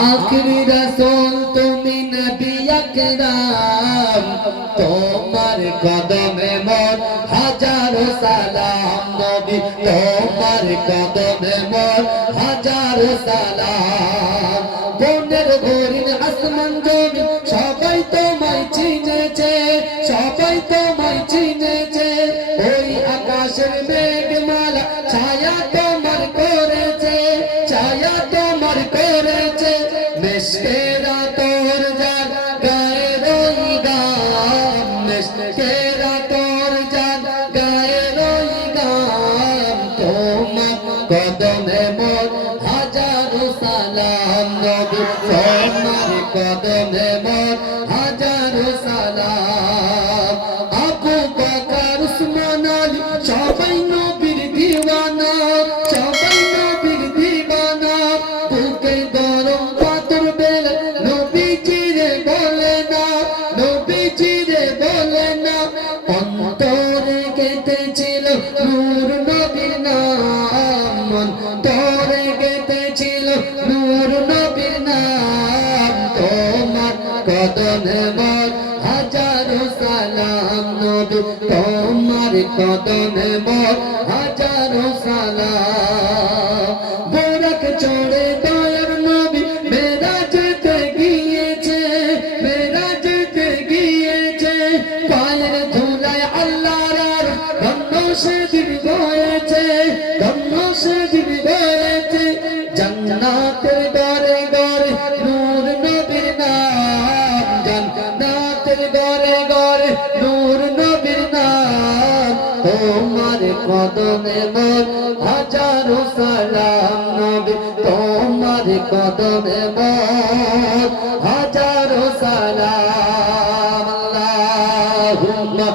আখিরি রাসূল তুমি নবী আকরাম তোমার কদমে মোর হাজারো সালাম নবী তোমার কদমে মোর হাজারো সালাম বনের হরিণ আসমান জমিন সবাই তোমায় চিনেছে সবাই তোমায় চিনেছে ওই আকাশের মেঘমালা ছায়া তোমার করেছে ছায়া তোমার করেছে মিশকেরা তোর জান গায়ের ওই গান মিশকেরা তোর জান গায়ের ওই গান তোমার কদমে মোর হাজারো সালাম নবী তোমার কদমে মোর হাজারো সালাম আবু বকর উসমান আলী সবাই নবীর দিওয়ানা সবাই নবীর দিওয়ানা বুকে গরম পাথর বেলে নবীজিরে বলে না নবীজিরে বলে না অন্তরে গেঁথেছিল নূর নবীর নাম অন্তরে গেঁথেছিল নূর নবীর নাম তোমার কদমে মোর হাজারো সালাম নবী তোমার কদমে মোর হাজারো সালাম বোরাক চড়ে দয়ার নবী মেরাজেতে গিয়েছে মেরাজেতে গিয়েছে পায়ের ধুলায় আল্লাহর ধন্য সেদিন হয়েছে ধন্য সেদিন হয়েছে জান্নাতের ঘরে ঘরে নূর নবীর নাম জান্নাতের ঘরে ঘরে নূর নবীর নাম তোমার কদমে মোর হাজারো সালাম নবী তোমার কদমে মোর হাজারো সালাম আল্লাহুম্মা